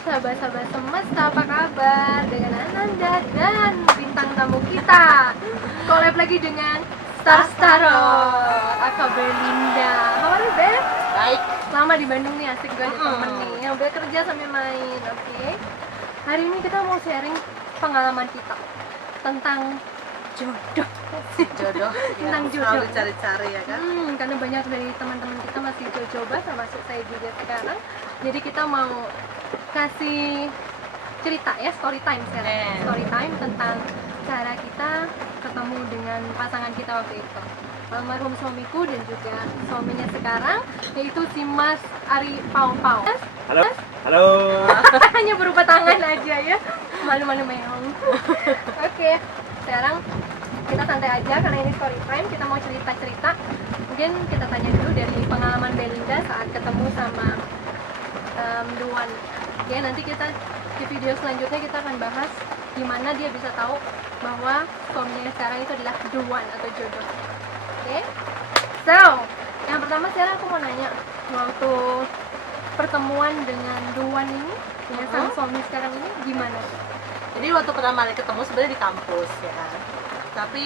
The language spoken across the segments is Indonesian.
sahabat-sahabat semesta, apa kabar? Dengan Ananda dan bintang tamu kita collab lagi dengan Starstaro, Aka Belinda. How are you, Beb? Baik. Lama di Bandung nih, asik gue ada temen nih yang udah kerja sambil main. Oke. Hari ini kita mau sharing pengalaman kita tentang jodoh. Jodoh Tentang yang jodoh. selalu cari-cari ya kan. Karena banyak dari teman-teman kita masih coba, termasuk saya juga sekarang. Jadi kita mau kasih cerita ya, story time sekarang. Story time tentang cara kita ketemu dengan pasangan kita waktu itu. Almarhum suamiku dan juga suaminya sekarang, yaitu si Mas Ari Pau Pau. Halo. Halo. Hanya berupa tangan aja ya. Malu-malu meong. Oke. Sekarang kita santai aja karena ini story time, kita mau cerita-cerita. Mungkin kita tanya dulu dari pengalaman Belinda saat ketemu sama Duan. Ya, nanti kita di video selanjutnya kita akan bahas gimana dia bisa tahu bahwa suaminya sekarang itu adalah Duan atau jodoh. Oke? So, yang pertama sekarang aku mau nanya, waktu pertemuan dengan Duan ini, dengan sang suami sekarang ini gimana? Jadi waktu pertama kali ketemu sebenarnya di kampus ya kan. Tapi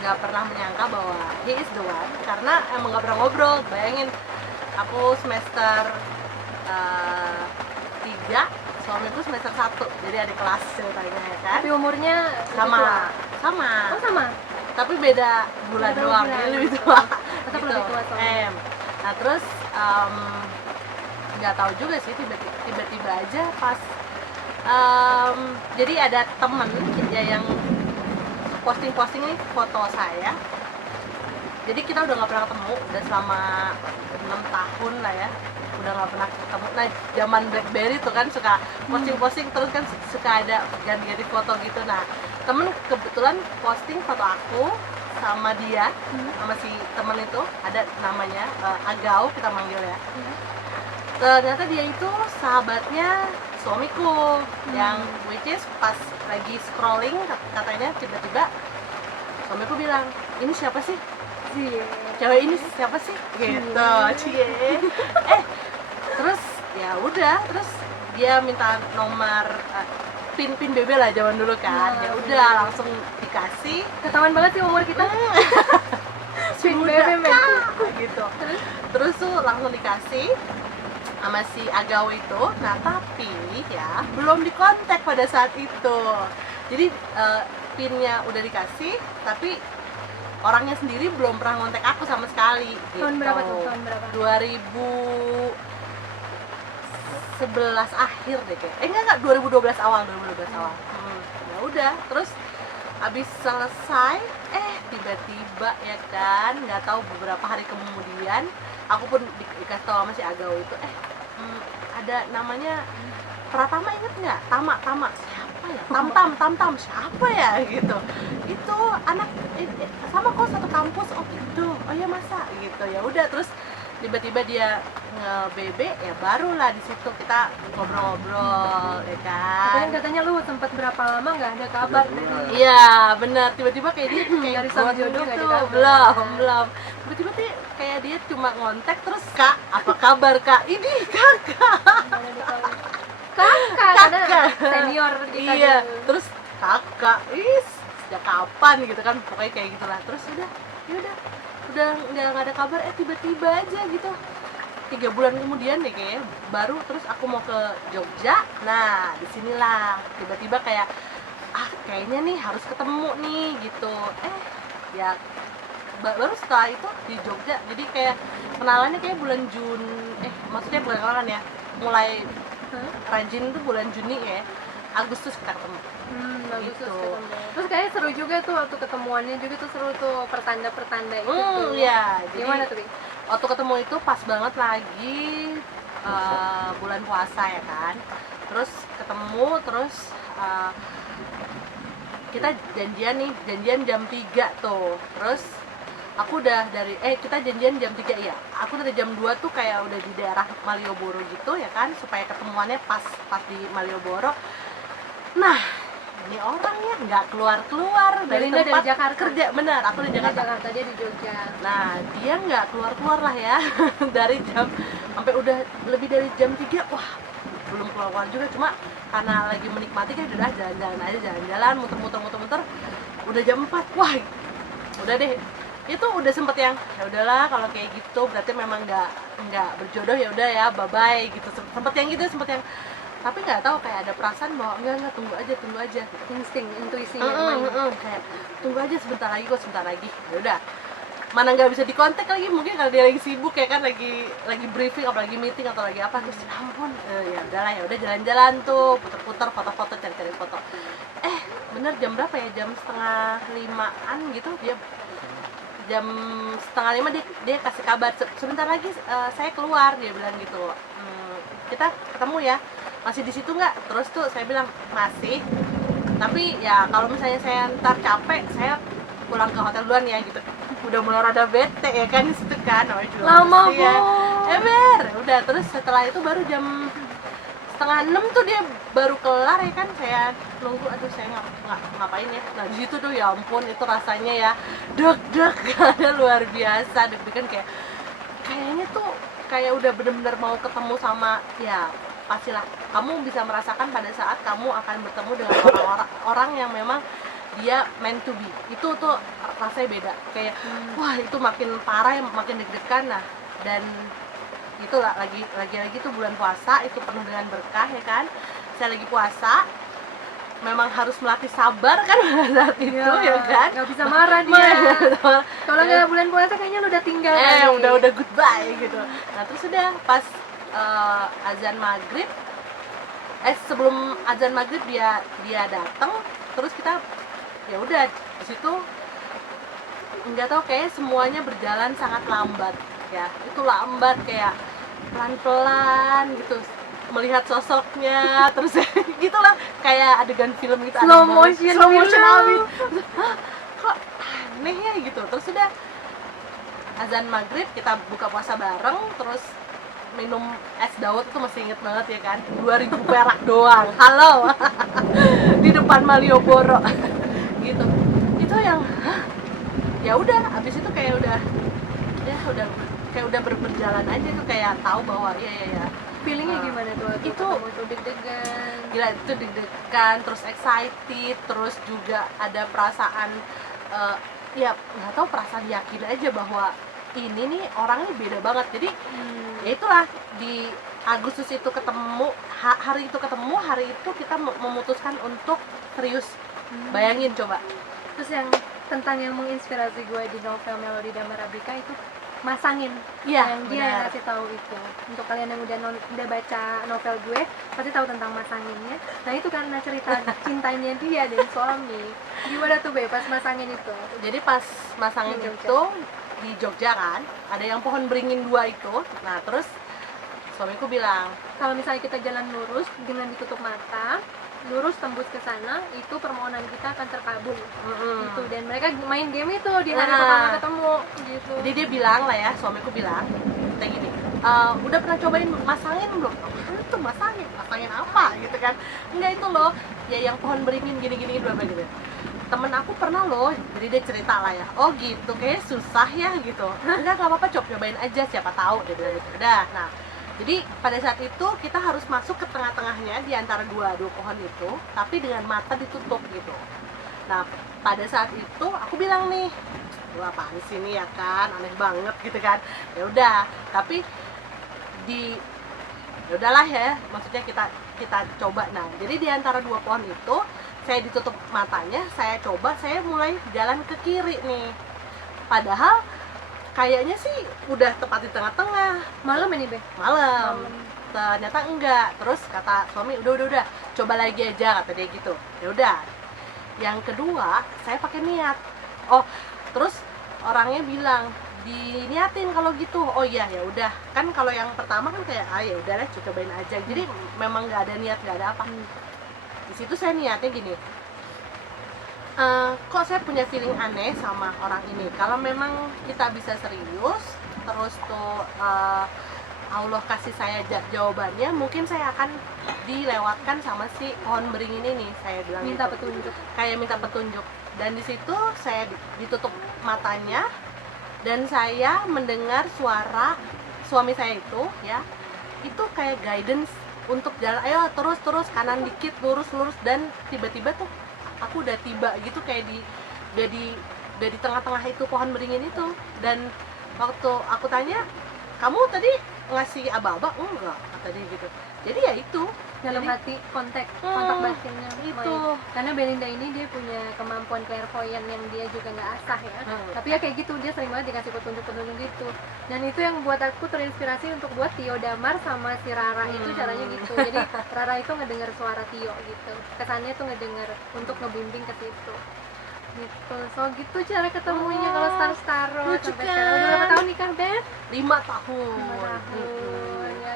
nggak pernah menyangka bahwa he is the one karena emang nggak pernah ngobrol. Bayangin aku semester 3, suamiku semester 1, jadi adik kelas ceritanya ya kan. Tapi umurnya lebih Sama, tua. sama. Oh, sama? Tapi beda bulan Beda doang, bulan. dia lebih tua. Tetap lebih tua soalnya. Nah terus nggak tahu juga sih tiba-tiba aja pas jadi ada temen ya yang posting nih foto saya. Jadi kita udah nggak pernah ketemu, udah selama 6 tahun lah ya, udah nggak pernah ketemu. Nah zaman BlackBerry tuh kan suka posting terus kan suka ada ganti-ganti foto gitu. Nah temen kebetulan posting foto aku sama dia, sama si temen itu, ada namanya Agau kita manggil ya. Ternyata dia itu sahabatnya suamiku, yang which is pas lagi scrolling katanya tiba-tiba suamiku bilang, ini siapa sih? Cewek ini siapa sih? Gitu, cie. Terus ya udah, terus dia minta nomor pin BB lah zaman dulu kan. Ya udah langsung dikasih. Ketahuan banget sih umur kita. Pin Muda, BB men. Kak, gitu. Terus tuh langsung dikasih sama si Agau itu. Nah tapi ya belum dikontak pada saat itu. Jadi pinnya udah dikasih, tapi orangnya sendiri belum pernah ngontek aku sama sekali. Gitu. Tahun berapa tuh? Tahun berapa? 2011 akhir deh kayak. Enggak 2012 awal. Ya udah, terus abis selesai tiba-tiba ya kan, nggak tahu beberapa hari kemudian aku pun dikasih tahu sama si Agau itu ada namanya Pratama, inget nggak? Tama siapa ya? Tam siapa ya gitu. Itu anak sama kok satu kampus. Oh gitu, oh ya masa gitu. Ya udah, terus tiba-tiba dia nge-BB, ya barulah di situ kita ngobrol-ngobrol ya kan. Tapi kan katanya lu sempat berapa lama nggak ada kabar dari Iya benar, tiba-tiba kayak dia kayak dari sang gone jodoh nggak gitu. ada kabar. belum tiba-tiba tuh kayak dia cuma ngontek terus, Kak apa kabar Kak, ini kakak karena senior kita iya dulu. terus kakak sejak kapan gitu kan, pokoknya kayak gitulah. Terus udah nggak ada kabar, tiba-tiba aja gitu 3 bulan kemudian deh kayaknya baru, terus aku mau ke Jogja. Nah disinilah tiba-tiba kayak kayaknya nih harus ketemu nih gitu. Ya baru setelah itu di Jogja, jadi kayak kenalannya kayak bulan maksudnya bulan kapan ya, mulai rajin tuh bulan Juni ya, Agustus kita ketemu. Bagus Gitu. ketemu. Terus kayaknya seru juga tuh waktu ketemuannya juga tuh seru tuh, pertanda-pertanda itu tuh. Iya, jadi Gimana tuh, Bi? waktu ketemu itu pas banget lagi bulan puasa ya kan. Terus ketemu, terus kita janjian jam 3 tuh. Terus aku udah kita janjian jam 3 ya. Aku dari jam 2 tuh kayak udah di daerah Malioboro gitu ya kan, supaya ketemuannya pas di Malioboro. Nah, ini orangnya nggak keluar dari Belinda tempat dari Jakarta. kerja. Benar, aku di Jakarta. Dia di Jogja. Nah, dia nggak keluar lah ya dari jam sampai udah lebih dari jam 3. Wah, belum keluar juga, cuma karena lagi menikmati kan udah jalan-jalan aja, jalan-jalan muter-muter udah jam 4. Wah udah deh, itu udah sempet yang ya udahlah kalau kayak gitu berarti memang nggak berjodoh, ya udah ya bye bye gitu, sempet yang gitu, sempet yang, tapi nggak tahu kayak ada perasaan bahwa enggak tunggu aja gitu. Insting, intuisinya main. Kayak tunggu aja sebentar lagi, ya udah, mana nggak bisa dikontak lagi, mungkin kalau dia lagi sibuk ya kan, lagi briefing apalagi meeting atau lagi apa, terus ampun ya udahlah, ya udah jalan-jalan tuh puter-puter foto-foto, cari-cari foto. Bener jam berapa ya, jam 4:30-an gitu, dia jam 4:30 dia kasih kabar, sebentar lagi saya keluar, dia bilang gitu. Kita ketemu ya, masih di situ nggak? Terus tuh saya bilang masih, tapi ya kalau misalnya saya ntar capek saya pulang ke hotel duluan ya gitu. Udah mulai rada bete ya kan di situ kan, Lama ya. banget. Udah, terus setelah itu baru jam 5:30 tuh dia baru kelar ya kan, saya nunggu, aduh saya ngapain ya. Nah di situ tuh ya ampun, itu rasanya ya deg-degan luar biasa, deg-degan kayaknya tuh kayak udah bener-bener mau ketemu sama, ya pastilah kamu bisa merasakan pada saat kamu akan bertemu dengan orang yang memang dia meant to be, itu tuh rasanya beda, kayak wah itu makin parah ya, makin deg-degan. Nah dan itulah lagi tuh bulan puasa, itu penuh dengan berkah ya kan, saya lagi puasa, memang harus melatih sabar kan pada saat itu ya kan, nggak bisa marah dia. Kalau nggak bulan puasa kayaknya lu udah tinggal udah goodbye gitu. Nah terus udah pas azan maghrib, sebelum azan maghrib dia datang, terus kita ya udah di situ nggak tahu, kayak semuanya berjalan sangat lambat ya, itu lambat kayak pelan-pelan gitu melihat sosoknya, terus gitulah kayak adegan film gitu, slow motion abis. Kok aneh ya gitu. Terus udah azan maghrib kita buka puasa bareng, terus minum es dawet, itu masih inget banget ya kan, 2.000 perak doang, halo di depan Malioboro gitu. Itu yang ya udah, abis itu kayak udah berjalan aja tuh, kayak tahu bahwa ya feelingnya gimana tuh? Itu deg-degan, gila, itu deg-degan, terus excited, terus juga ada perasaan ya nggak tahu, perasaan yakin aja bahwa ini nih orangnya beda banget. Jadi ya itulah, di Agustus itu ketemu, hari itu kita memutuskan untuk serius. Bayangin coba. Terus yang tentang yang menginspirasi gue di novel Melody Damarabika itu masangin, yang dia ngasih tahu itu. Untuk kalian yang udah baca novel gue pasti tahu tentang masanginnya. Nah itu karena cerita cintanya dia dan suami. Gimana tuh Be pas masangin itu? Jadi pas masangin itu di Jogja kan, ada yang pohon beringin 2 itu. Nah terus suamiku bilang, kalau misalnya kita jalan lurus dengan ditutup mata, lurus tembus ke sana, itu permohonan kita akan terkabul. Gitu. Dan mereka main game itu di hari pertama ketemu gitu. Jadi dia bilang lah ya, suamiku bilang kayak gini, udah pernah cobain masangin belum? Itu masangin apa gitu kan? Enggak, itu loh ya yang pohon beringin gini-gini dua gitu. Temen aku pernah loh, jadi dia cerita lah ya, oh gitu, kayak susah ya gitu. Enggak apa-apa, cobain aja, siapa tahu, dia bilang gitu. Udah, nah jadi pada saat itu kita harus masuk ke tengah-tengahnya di antara dua pohon itu, tapi dengan mata ditutup gitu. Nah pada saat itu aku bilang nih, wah apaan sih ini ya kan, aneh banget gitu kan. Ya udah, tapi ya udahlah ya, maksudnya kita coba. Nah jadi di antara 2 pohon itu saya ditutup matanya, saya mulai jalan ke kiri nih, padahal kayaknya sih udah tepat di tengah-tengah. Malam ini Be? Malam. Ternyata enggak. Terus kata suami, udah coba lagi aja, kata dia gitu. Ya udah, yang kedua saya pakai niat. Oh terus orangnya bilang, diniatin kalau gitu. Oh iya ya udah, kan kalau yang pertama kan kayak ya udah lah, cobain aja. Jadi memang nggak ada niat, nggak ada apa. Di situ saya niatnya gini, kok saya punya feeling aneh sama orang ini. Kalau memang kita bisa serius, terus tuh Allah kasih saya jawabannya, mungkin saya akan dilewatkan sama si pohon beringin ini, saya bilang minta gitu. petunjuk, kayak minta petunjuk. Dan di situ saya ditutup matanya dan saya mendengar suara suami saya itu ya, itu kayak guidance untuk jalan, ayo terus kanan dikit, lurus, dan tiba-tiba tuh aku udah tiba gitu kayak udah di tengah-tengah itu pohon beringin itu. Dan waktu aku tanya, kamu tadi ngasih aba-aba? Enggak, kata dia gitu. Jadi ya itu dalam jadi, hati kontak batinnya itu. karena Belinda ini dia punya kemampuan clairvoyant yang dia juga nggak asah ya, tapi ya kayak gitu dia sering banget dikasih petunjuk gitu, dan itu yang buat aku terinspirasi untuk buat Tio Damar sama si Rara itu caranya gitu. Jadi Rara itu ngedenger suara Tio gitu, kesannya tuh ngedenger untuk ngebimbing ke situ gitu. So gitu cara ketemunya kalau Staro lucu sampai kan? sekarang. Udah berapa tahun nikah, Ben? 5 tahun. 5 tahun ya,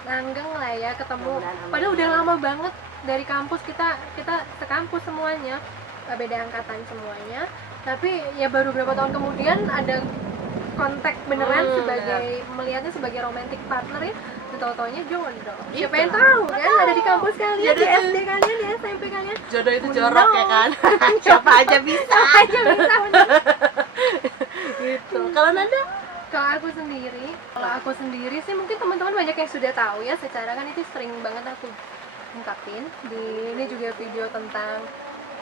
langgeng lah ya ketemu. Mudah-mudahan. Padahal udah lama banget dari kampus, kita sekampus semuanya, beda angkatan semuanya, tapi ya baru berapa tahun kemudian ada kontak beneran sebagai melihatnya sebagai romantic partner ya. Tahu-taunya jodoh. Siapa yang tahu kan ada di kampus kalian, di SD kalian, di SMP kalian. Jodoh itu jorok ya kan. Siapa aja bisa. Bener. Gitu. Kalau Nanda? Kalau aku sendiri sih mungkin teman-teman banyak yang sudah tahu ya, secara kan itu sering banget aku ungkapin di ini juga video tentang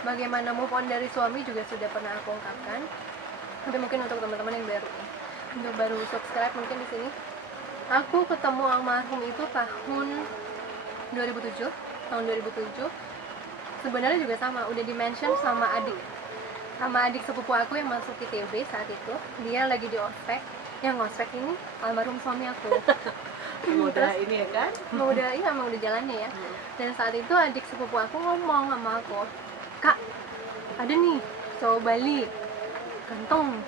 bagaimana move on dari suami juga sudah pernah aku ungkapkan. Tapi mungkin untuk teman-teman yang baru subscribe mungkin di sini, aku ketemu almarhum itu tahun 2007. Sebenarnya juga sama, udah di-mention sama adik sepupu aku yang masuk ITB saat itu. Dia lagi di ospek, yang ngospek ini almarhum suami aku. Udah ini ya kan? Emang udah jalannya ya. Dan saat itu adik sepupu aku ngomong sama aku, "Kak, ada nih cowok Bali, ganteng,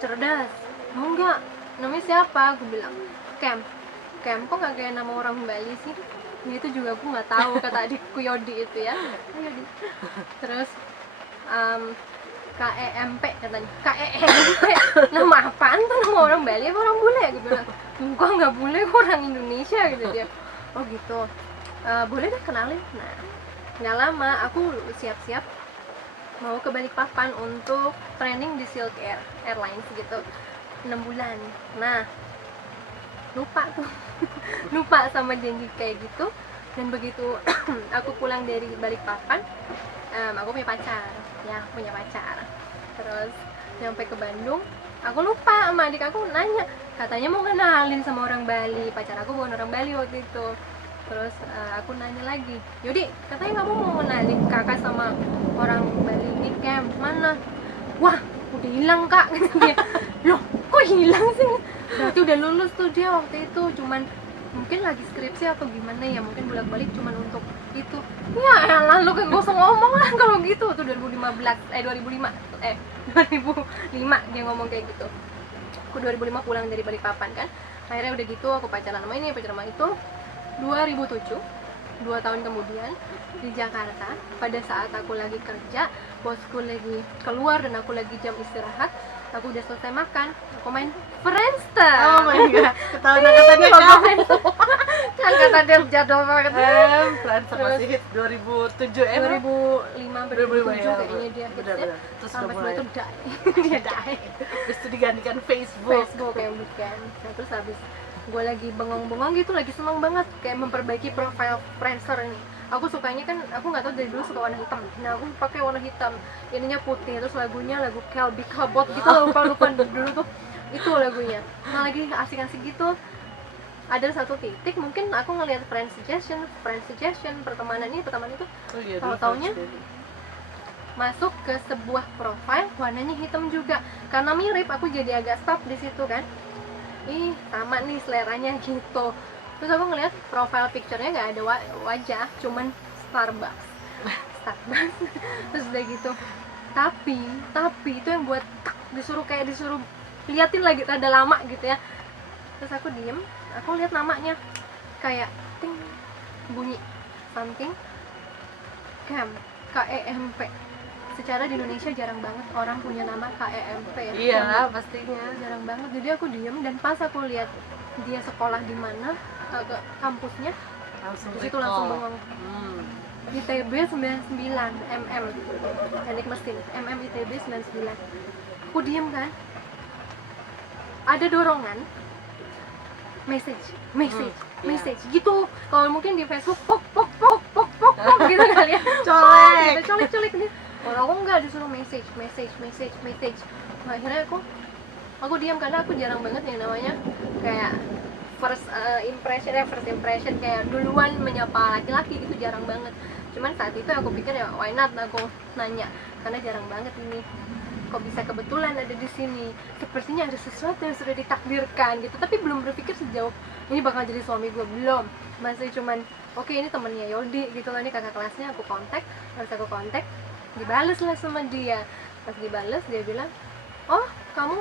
cerdas, mau nggak? Namanya siapa?" Aku bilang, Kem, kok nggak kayak nama orang Bali sih? Nah, itu juga aku nggak tahu, kata adikku Yodi itu ya. Yodi. Terus KEMP katanya, KEMP, nama apaan tuh, nama orang Bali apa orang bule? Gue bilang, enggak, nggak bule, gue orang Indonesia gitu dia. Oh gitu, boleh deh kenalin. Nah, nggak lama aku siap-siap mau ke Balikpapan untuk training di Silk Airlines gitu, 6 bulan. Nah, lupa sama janji kayak gitu. Dan begitu aku pulang dari Balikpapan, aku punya pacar. Terus nyampe ke Bandung, aku lupa sama adik aku nanya, katanya mau kenalin sama orang Bali. Pacar aku bukan orang Bali waktu itu. Terus aku nanya lagi, Yodi, katanya kamu mau kenalin kakak sama orang Bali di camp mana? Wah, udah hilang kak, gitu dia. Loh, kok hilang sih? Berarti udah lulus tuh dia waktu itu, cuman mungkin lagi skripsi atau gimana ya, mungkin bolak-balik cuman untuk itu. Ya elah, lu kan gak usah ngomong lah kalau gitu. Tuh 2005 dia ngomong kayak gitu. Aku 2005 pulang dari Balikpapan kan. Akhirnya udah gitu aku pacaran sama ini, pacaran sama itu. 2007, 2 tahun kemudian di Jakarta, pada saat aku lagi kerja, bosku lagi keluar dan aku lagi jam istirahat, aku udah selesai makan, aku main Friendster. Oh my god, ketahuan angkatannya kan? Angkatannya jadul banget. Friendster masih hit 2007 2005 2007 ya, kayaknya dia benar. Terus sampai udah mulai itu dia die. Terus itu digantikan Facebook yang bukan. Nah, terus habis gue lagi bengong-bengong gitu, lagi seneng banget kayak memperbaiki profile Friendster ini. Aku sukanya kan, aku nggak tahu dari dulu suka warna hitam. Nah, aku pakai warna hitam, ininya putih, terus lagunya lagu Kelby Cabot gitu, lupa dulu tuh itu lagunya. Nah, lagi asik-asik gitu, ada satu titik mungkin aku ngelihat friend suggestion pertemanan itu tahu-taunya masuk ke sebuah profile warnanya hitam juga. Karena mirip, aku jadi agak stop di situ kan. Ih, sama nih seleranya gitu. Terus aku ngeliat profile picture-nya nggak ada wajah, cuman Starbucks. Terus udah gitu. Tapi itu yang buat disuruh liatin lagi rada lama gitu ya. Terus aku diem, aku lihat namanya kayak ting, bunyi something Cam, KEMP. Secara di Indonesia jarang banget orang punya nama KEMP ya. Iya lah, pastinya jarang banget. Jadi aku diem, dan pas aku lihat dia sekolah di mana, ke kampusnya, di situ langsung bengong. ITB 99 MM, teknik mesin, MM ITB 99. Aku diem kan, ada dorongan message gitu. Kalau mungkin di Facebook pok gitu kali ya. Colek. Gitu, colek nih. Kalau aku enggak, disuruh message. Nah, akhirnya aku diam karena aku jarang banget yang namanya kayak first impression kayak duluan menyapa laki-laki gitu, jarang banget. Cuman saat itu aku pikir ya why not aku nanya, karena jarang banget ini kok bisa kebetulan ada di sini, sepertinya ada sesuatu yang sudah ditakdirkan gitu. Tapi belum berpikir sejauh ini bakal jadi suami gue, belum. Masih cuman oke, ini temennya Yodi gitu kan, ini kakak kelasnya. Aku kontak, dibales lah sama dia. Pas dibales dia bilang, oh kamu,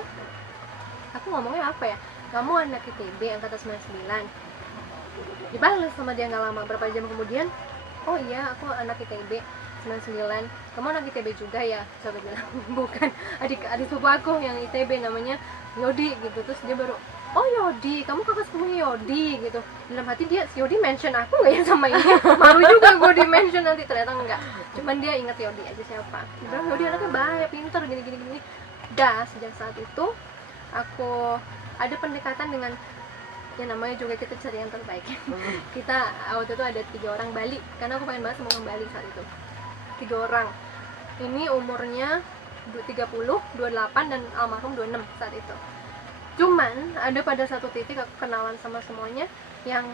aku ngomongnya apa ya, kamu anak ITB angkatan 99. Dibales sama dia nggak lama, berapa jam kemudian, oh iya aku anak ITB 99. Kamu anak ITB juga ya? Sahabat bilang, bukan, adik sepupu aku yang ITB namanya Yodi gitu. Terus dia baru, oh Yodi, kamu kakak sepupunya Yodi gitu. Dalam hati dia, si Yodi mention aku nggak ya sama ini? Malu juga gue di mention nanti, ternyata enggak. Cuman dia ingat Yodi aja siapa. Dia bilang Yodi anaknya baik, pintar, gini. Dah sejak saat itu aku ada pendekatan dengan yang namanya juga kita cari yang terbaik. Kita waktu itu ada 3 orang Bali, karena aku pengen banget sama orang Bali saat itu. 3 orang ini umurnya 30, 28 dan almarhum 26 saat itu. Cuman ada pada satu titik aku kenalan sama semuanya, yang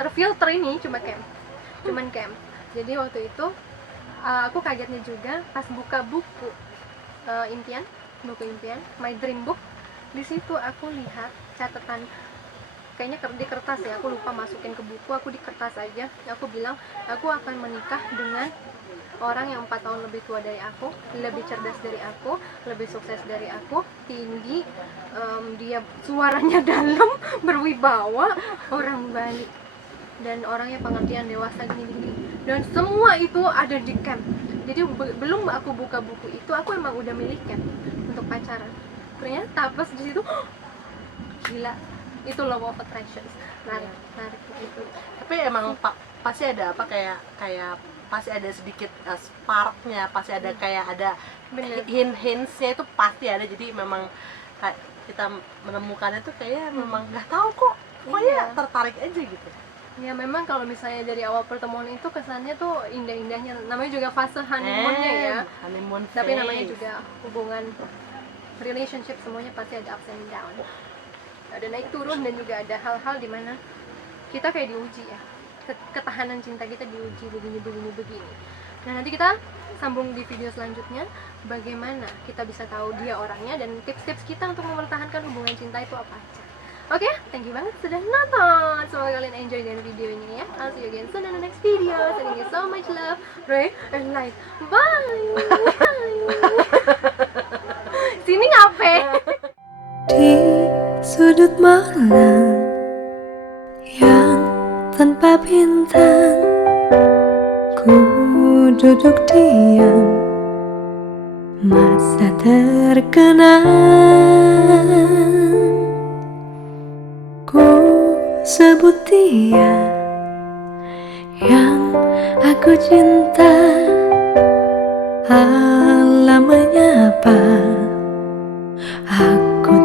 terfilter ini cuman camp. Jadi waktu itu aku kagetnya juga pas buka buku buku impian, My Dream Book. Di situ aku lihat catatan, kayaknya di kertas ya, aku lupa masukin ke buku, aku di kertas aja. Aku bilang aku akan menikah dengan orang yang 4 tahun lebih tua dari aku, lebih cerdas dari aku, lebih sukses dari aku, tinggi, dia suaranya dalam, berwibawa, orang Bali, dan orangnya pengertian, dewasa, gini. Dan semua itu ada di camp. Jadi belum aku buka buku itu, aku emang udah milih camp untuk pacaran. Ternyata pas di situ, gila, itu law of attraction, narik gitu. Tapi emang pasti ada apa, kayak pasti ada sedikit sparknya, pasti ada kayak ada hintsnya, itu pasti ada. Jadi memang kayak kita menemukannya tuh kayak memang nggak tahu kok, pokoknya tertarik aja gitu. Ya memang kalau misalnya dari awal pertemuan itu kesannya tuh indah-indahnya, namanya juga fase honeymoonnya ya. Honeymoon phase. Tapi namanya juga hubungan relationship, semuanya pasti ada ups and down, ada naik turun, dan juga ada hal-hal dimana kita kayak diuji ya, ketahanan cinta kita diuji begini. Nah nanti kita sambung di video selanjutnya, bagaimana kita bisa tahu dia orangnya dan tips-tips kita untuk mempertahankan hubungan cinta itu apa aja. Oke, thank you banget sudah nonton. Semoga kalian enjoy dengan video ini ya. I'll see you again soon in the next video. Sending you so much love, Ray, and light. Bye. Sini ngapain? Di sudut malam yang tanpa bintang, ku duduk diam, masa terkenang. Ku sebut dia yang aku cinta, alam menyapa, aku